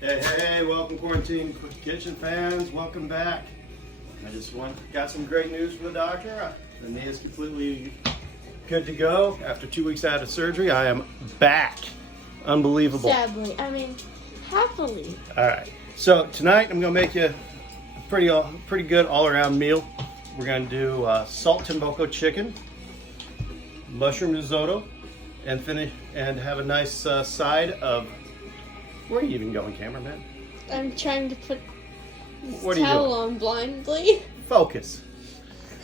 Hey, welcome Quarantine Kitchen fans, welcome back. I just got some great news from the doctor. The knee is completely good to go. After 2 weeks out of surgery, I am back. Unbelievable. Sadly, happily. All right, so tonight I'm gonna make you a pretty good all-around meal. We're gonna do Saltimbocca Chicken, mushroom risotto, and have a nice side of. Where are you even going, cameraman? I'm trying to put this What are you towel doing? on blindly. Focus.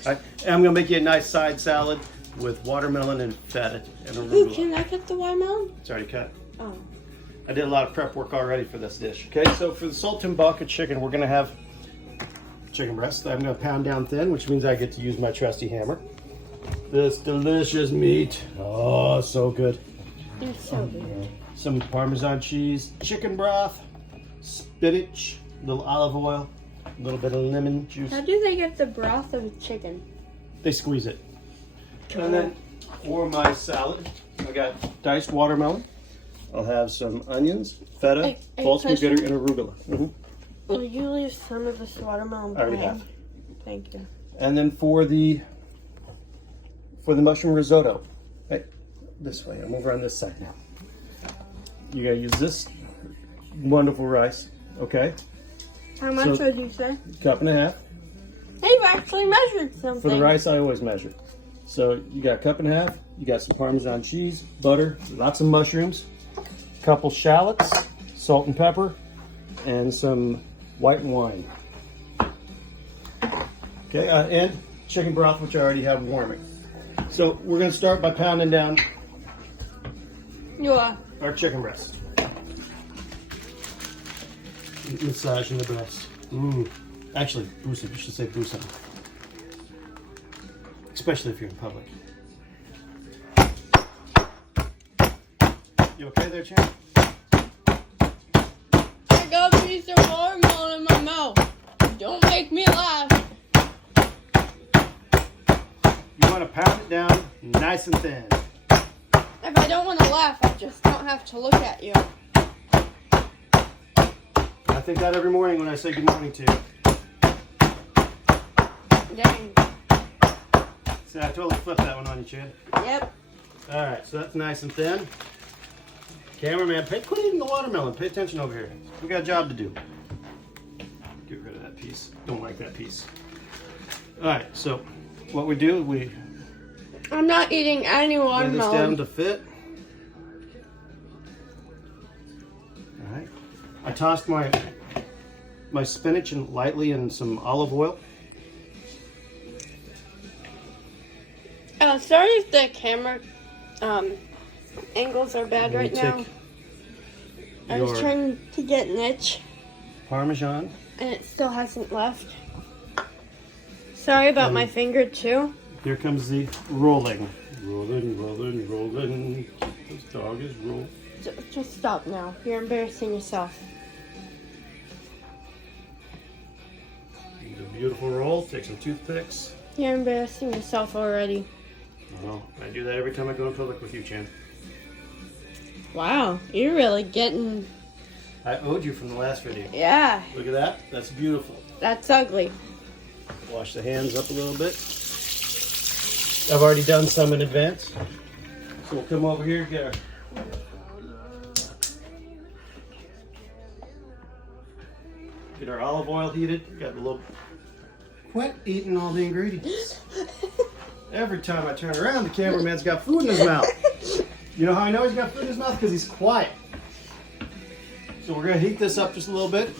All right. And I'm gonna make you a nice side salad with watermelon and feta and arugula. Ooh, can I cut the watermelon? It's already cut. Oh. I did a lot of prep work already for this dish. Okay, so for the Saltimbocca chicken, we're gonna have chicken breast. I'm gonna pound down thin, which means I get to use my trusty hammer. This delicious meat. Oh, so good. It's so good. Some Parmesan cheese, chicken broth, spinach, a little olive oil, a little bit of lemon juice. How do they get the broth of a chicken? They squeeze it. And then for my salad, I got diced watermelon. I'll have some onions, feta, Balsamic bitter, and arugula. Will you leave some of this watermelon? I already have. Thank you. And then for the mushroom risotto, hey, this way. I'm over on this side now. You gotta use this wonderful rice, okay? How much would you say? Cup and a half. They've actually measured something. For the rice, I always measure. So you got a cup and a half. You got some Parmesan cheese, butter, lots of mushrooms, a couple shallots, salt and pepper, and some white wine. Okay, and chicken broth, which I already have warming. So we're gonna start by pounding down our chicken breast. Massaging the breast. Actually, Bruce, you should say Bruce. Especially if you're in public. You okay there, champ? I got a piece of watermelon in my mouth. Don't make me laugh. You want to pound it down nice and thin. If I don't want to laugh, I just don't have to look at you. I think that every morning when I say good morning to you. Dang. See, I totally flipped that one on you, Chad. Yep. All right, so that's nice and thin. Cameraman, quit eating the watermelon. Pay attention over here. We got a job to do. Get rid of that piece. Don't like that piece. All right, so what we do, I'm not eating any lay this watermelon. down to fit. All right. I tossed my spinach lightly in some olive oil. Sorry if the camera angles are bad right now. I was trying to get an itch, Parmesan. and it still hasn't left. Sorry about my finger too. Here comes the rolling. Rolling, rolling, rolling. This dog is rolling. Just stop now. You're embarrassing yourself. It's a beautiful roll. Take some toothpicks. You're embarrassing yourself already. Well, I do that every time I go in public with you, Chan. Wow, you're really getting... I owed you from the last video. Yeah, Look at that. That's beautiful. that's ugly. Wash the hands up a little bit. I've already done some in advance. So we'll come over here, get our olive oil heated. Got a little... Quit eating all the ingredients. Every time I turn around, the cameraman's got food in his mouth. You know how I know he's got food in his mouth? Because he's quiet. So we're going to heat this up just a little bit.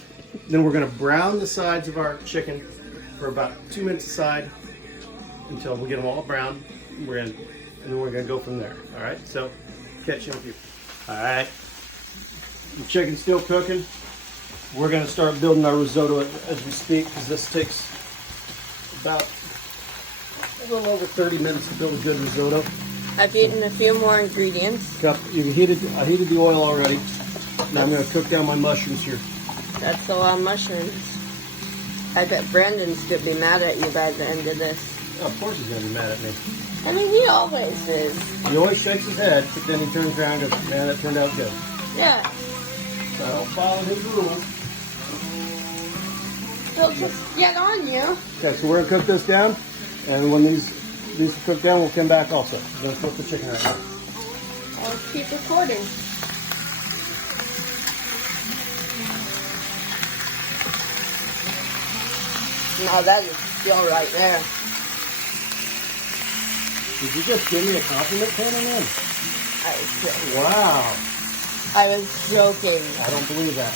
Then we're going to brown the sides of our chicken for about 2 minutes aside until we get them all brown. And then we're going to go from there. All right? So catch you with you. All right. The chicken's still cooking. We're going to start building our risotto as we speak because this takes about a little over 30 minutes to build a good risotto. I've eaten a few more ingredients. I heated the oil already. Now I'm going to cook down my mushrooms here. That's a lot of mushrooms. I bet Brandon's gonna be mad at you by the end of this. Oh, of course he's going to be mad at me. I mean, he always is. He always shakes his head, but then he turns around and goes, man, that turned out good. Yeah. I don't follow his rules. They'll just get on you. Okay, so we're gonna cook this down, and when these cook down, we'll come back also. We're gonna cook the chicken right now. I'll keep recording. Now that is still right there. Did you just give me a compliment, cameraman? I was joking. Wow. I was joking. I don't believe that.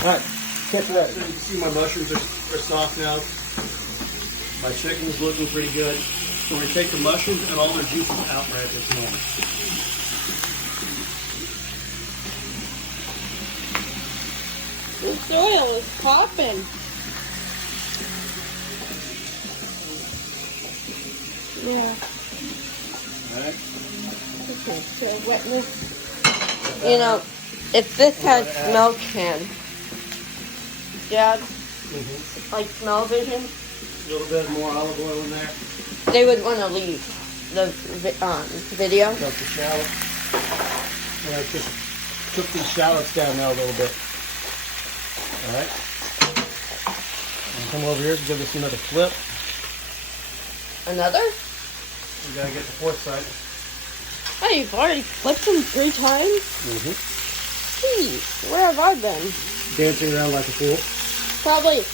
All right, catch that. So you can see my mushrooms are soft now. My chicken's looking pretty good. So we're gonna take the mushrooms and all their juices out right at this moment. This oil is popping. Yeah. All right. Okay, so wetness. You know, if this had smell can, Dad, like smell vision, A little bit more olive oil in there. they would want to leave the video. Cook the shallots. And I just cook these shallots down now a little bit. All right. And come over here and give this another flip. Another? We gotta get the fourth side. Oh, you've already flipped them 3 times? Jeez, where have I been? Dancing around like a fool. Probably.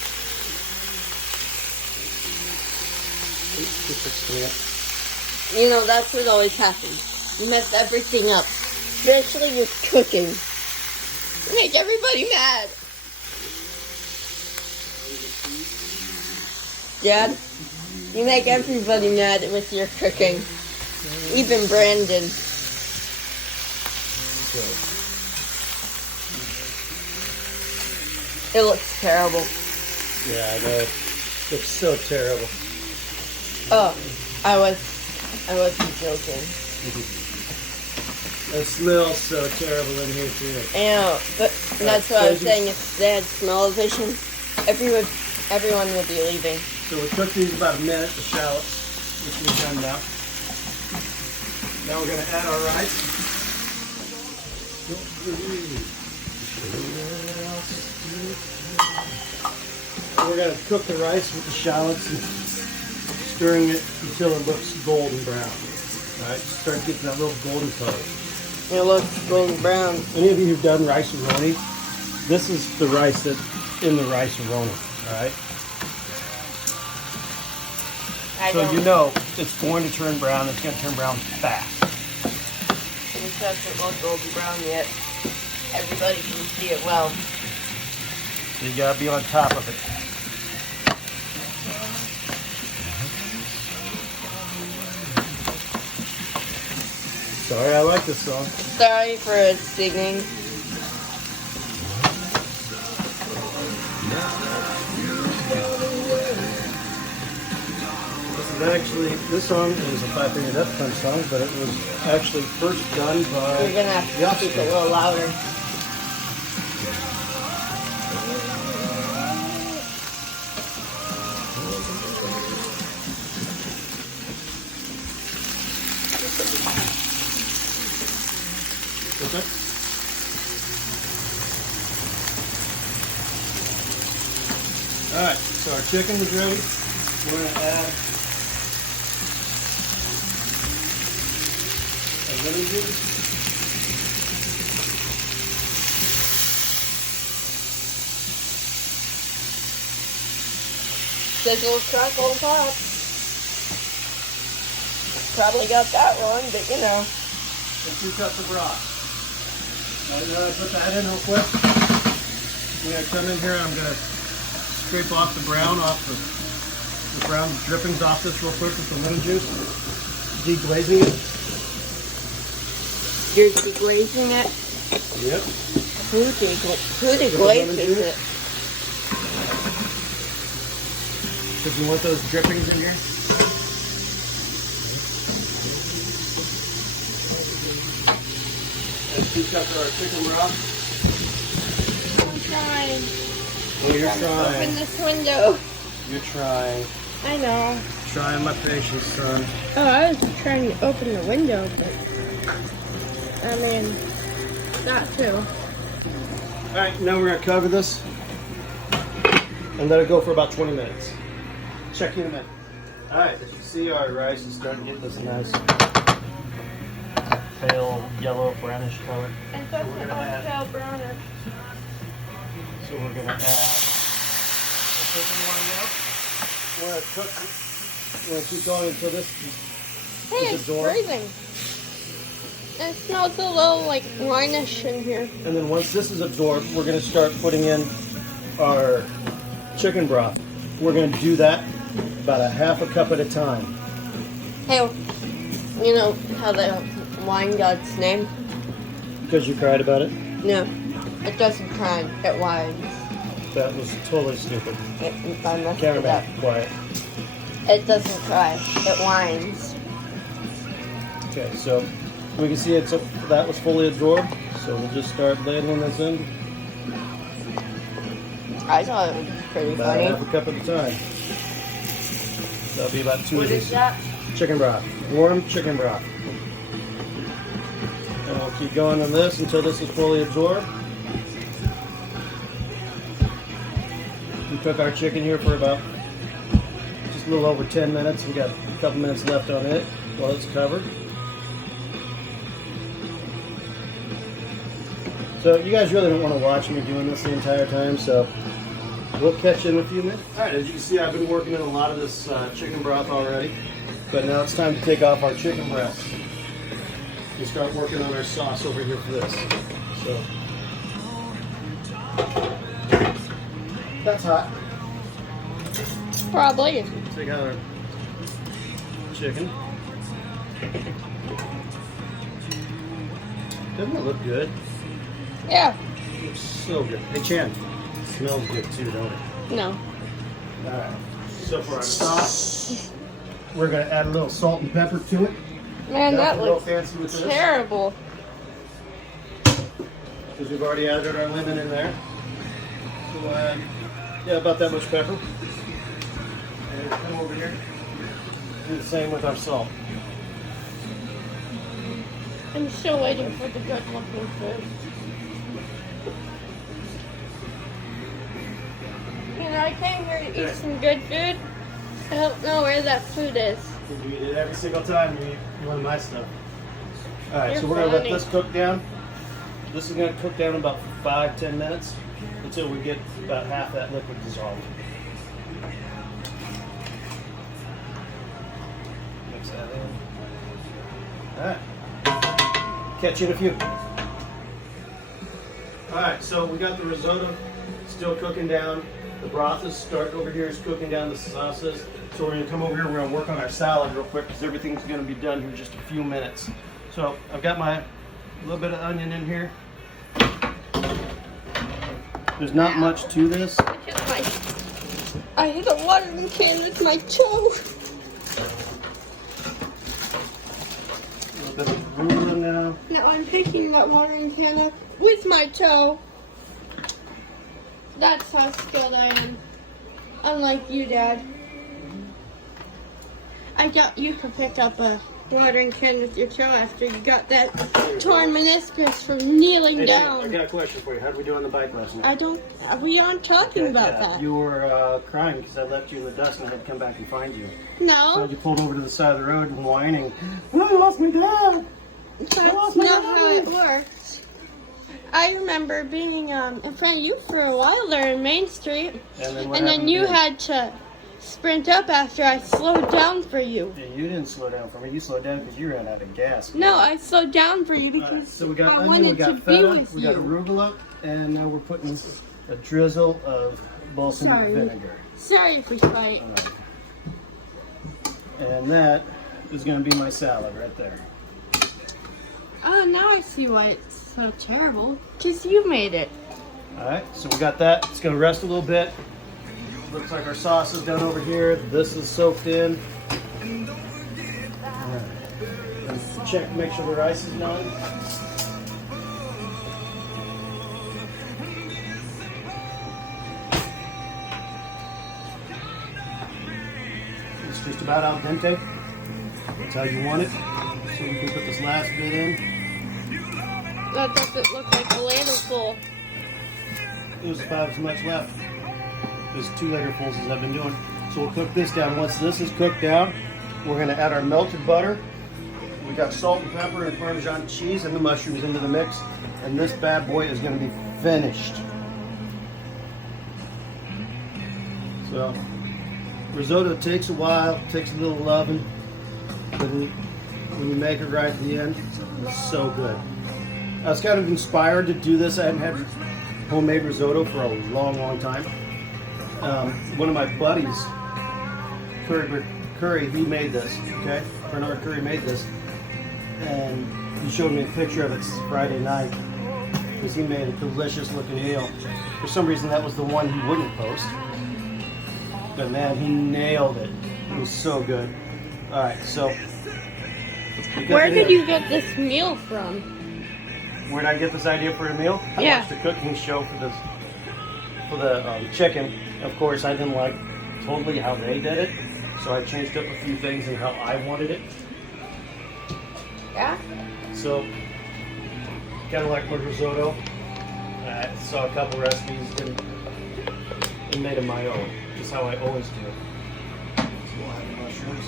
You know, that's what always happens. You mess everything up, especially with cooking. You make everybody mad. Dad, you make everybody mad with your cooking. Even Brandon. It looks terrible. Yeah, I know. It's so terrible. Oh, I wasn't joking. It smells so terrible in here too. I know, but that's what I was saying. If they had smell-o-vision, everyone would be leaving. So we cooked these about a minute, the shallots, which we've done now. Now we're going to add our rice. We're going to cook the rice with the shallots and stirring it until it looks golden brown. All right, start getting that little golden color. It looks golden brown. Any of you who've done rice roni, this is the rice that's in the rice roni. All right. So you know it's going to turn brown. It's going to turn brown fast. It doesn't look golden brown yet. Everybody can see it well. So you gotta be on top of it. Sorry, I like this song. Sorry for singing. This song is a Five Finger Death Punch song, but it was actually first done by... You're gonna have to speak a little louder. What's that? Alright, so our chicken is ready. We're going to add a lemon juice. Sizzle, crackle, pop. Probably got that wrong, but you know. And 2 cups of broth. Now we're going to put that in real quick. I'm going to come in here and I'm going to scrape off the brown off the brown drippings off this real quick with the lemon juice. Deglazing it. You're deglazing it? Yep. Who deglazes it? Because you want those drippings in here. And 2 cups of our chicken broth. I'm trying. Well, you're trying. Open this window. You're trying. I know. Trying my patience, son. Oh, I was trying to open the window, but I mean, that too. Alright, now we're going to cover this and let it go for about 20 minutes. Check you in a minute. Alright, as you see, our rice is starting to get this nice pale yellow brownish color. And so we're gonna pale browner. So we're going to add the chicken one up. We're going to cook it. We're going to keep going until this Hey, is it's absorbed. freezing. It smells a little like wineish in here. And then once this is absorbed, we're going to start putting in our chicken broth. We're going to do that about a half a cup at a time. Hey, you know how the wine god's name? Because you cried about it? No, it doesn't cry. It whines. That was totally stupid. I messed it up. Cameraman, quiet. It doesn't cry. It whines. Okay, so we can see that was fully absorbed. So we'll just start ladling this in. I thought it was pretty About funny. half a cup at a time. That'll be about 2 What of is these. that? Chicken broth. Warm chicken broth. And we'll keep going on this until this is fully absorbed. We cook our chicken here for about just a little over 10 minutes. We got a couple minutes left on it while it's covered. So you guys really don't want to watch me doing this the entire time, so we'll catch you in a few minutes. Alright, as you can see, I've been working in a lot of this chicken broth already, but now it's time to take off our chicken breast. We start working on our sauce over here for this. So that's hot. Probably. Take out our chicken. Doesn't it look good? Yeah. It looks so good. Hey Chan, smells good too, don't it? No. Alright, so for our sauce, we're going to add a little salt and pepper to it. Man, that Nothing real looks fancy with this, terrible. because we've already added our lemon in there. So we'll add, about that much pepper. And come over here, do the same with our salt. I'm still waiting for the good looking food. You know, I came here to eat some good food. I don't know where that food is. You eat it every single time you eat one of my stuff. Alright, You're so we're going to let funny. this cook down. This is going to cook down about 5-10 minutes until we get about half that liquid dissolved. Mix that in. Alright. Catch you in a few. Alright, so we got the risotto still cooking down. The broth is over here is cooking down the sauces. So we're going to come over here, we're going to work on our salad real quick because everything's going to be done here in just a few minutes. So I've got my little bit of onion in here. There's not much to this. I hit a watering can with my toe. A little bit of arugula now. Now I'm picking that watering can up with my toe. That's how skilled I am. Unlike you, Dad. I got you to pick up a watering can with your toe after you got that torn meniscus from kneeling Hey, down. I got a question for you. How did we do on the bike last night? We aren't talking about that. You were crying because I left you in the dust and I had to come back and find you. So No, you pulled over to the side of the road and whining. I lost my dad. that's not how it works. I remember being in front of you for a while there in Main Street, And and then you had to sprint up after I slowed down for you. Yeah, you didn't slow down for me. You slowed down because you ran out of gas. No, I slowed down for you because So we got I onion, wanted we got to be feta, with we got you. arugula, and now we're putting a drizzle of balsamic Sorry. vinegar. Sorry for fight. And that is going to be my salad right there. Oh, now I see why it's so terrible. Because you made it. Alright, so we got that. It's going to rest a little bit. Looks like our sauce is done over here. This is soaked in. Alright. Check, make sure the rice is done. It's just about al dente. That's how you want it. So we can put this last bit in. That doesn't look like a ladle full. it was about as much left. There's 2 literfuls as I've been doing. So we'll cook this down. Once this is cooked down, we're gonna add our melted butter. We got salt and pepper and Parmesan cheese and the mushrooms into the mix. And this bad boy is gonna be finished. So, risotto takes a while, takes a little loving, but when you make it right at the end, it's so good. I was kind of inspired to do this. I hadn't had homemade risotto for a long, long time. One of my buddies, Curry, he made this, okay? Bernard Curry made this, and he showed me a picture of it Friday night, because he made a delicious looking meal. For some reason, that was the one he wouldn't post. But man, he nailed it. It was so good. All right, so. Where did you get this meal from? Where did I get this idea for a meal? I watched a cooking show for the chicken. Of course, I didn't like totally how they did it, so I changed up a few things and how I wanted it. Yeah. So, kind of like my risotto. I saw a couple recipes and made them my own. Just how I always do it. So we'll have the mushrooms.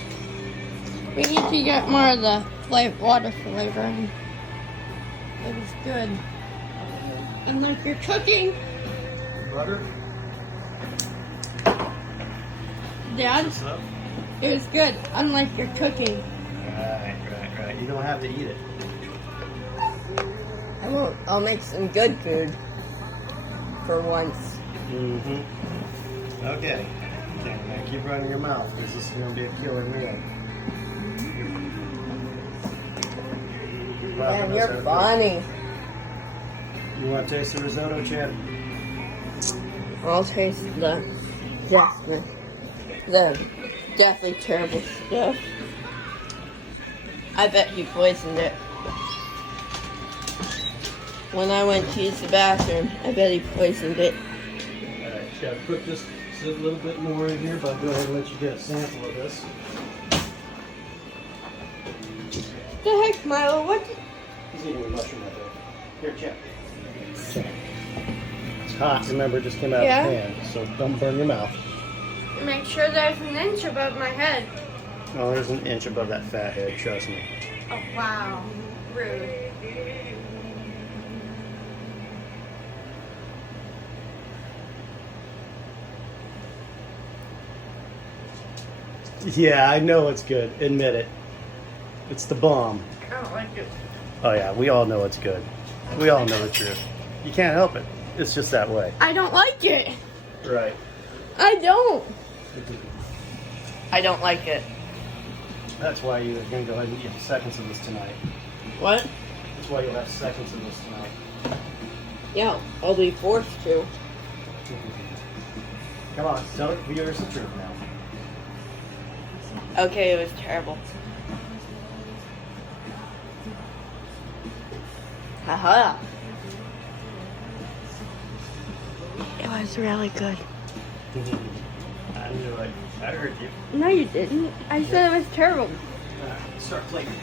We need to get more of the water flavor in. It was good. And like you're cooking. Butter. Dad, it was good. Unlike your cooking. Right. You don't have to eat it. I won't. I'll make some good food. For once. Mm-hmm. Okay. Okay, keep running your mouth because this is going to be a killer meal. Man, you're funny. You want to taste the risotto, Chad? I'll taste the deathly terrible stuff. I bet he poisoned it. When I went to use the bathroom, I bet he poisoned it. Alright, just gotta cook this a little bit more in here, but I'll go ahead and let you get a sample of this. The heck, Milo? What? He's eating a mushroom right there. Here, check. It's hot, remember, it just came out of the pan, so don't burn your mouth. Make sure there's an inch above my head. Oh, there's an inch above that fat head, trust me. Oh, wow. Rude. Yeah, I know it's good. Admit it. It's the bomb. I don't like it. Oh yeah, we all know it's good. We all know the truth. You can't help it. It's just that way. I don't like it. Right. I don't. I don't like it. That's why you're going to go ahead and get seconds of this tonight. What? That's why you'll have seconds of this tonight. Yeah, I'll be forced to. Come on, tell the viewers the truth now. Okay, it was terrible. Haha. It was really good. I knew it. I heard you. No, you didn't. I said it was terrible. Start plating.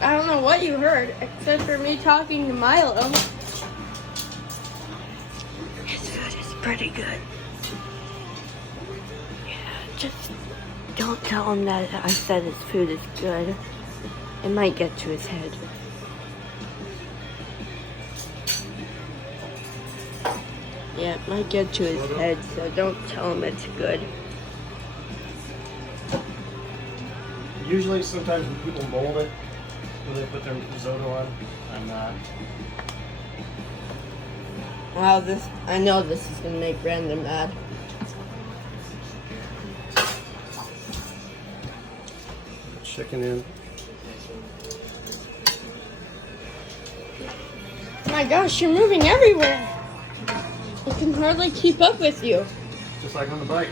I don't know what you heard, except for me talking to Milo. His food is pretty good. Yeah, just don't tell him that I said his food is good. It might get to his head. Yeah, it might get to his head, so don't tell him it's good. Usually, sometimes when people mold it, when they put their risotto on, I'm not. Wow, I know this is gonna make Brandon mad. Chicken in. Oh my gosh, you're moving everywhere. I can hardly keep up with you. Just like on the bike.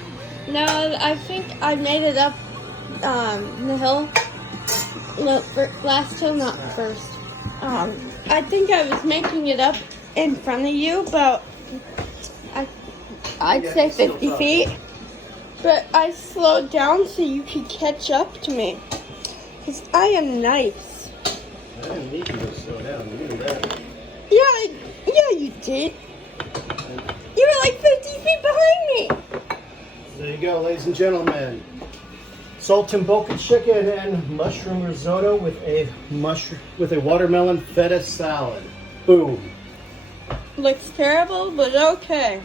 No, I think I made it up the hill. No, last hill, not first. I think I was making it up in front of you, about I'd say 50 feet. But I slowed down so you could catch up to me. Because I am nice. I didn't need you to slow down. You knew that. Yeah, 50. You were like 50 feet behind me. There you go, ladies and gentlemen. Saltimbocca chicken and mushroom risotto with a watermelon feta salad. Boom. Looks terrible, but okay.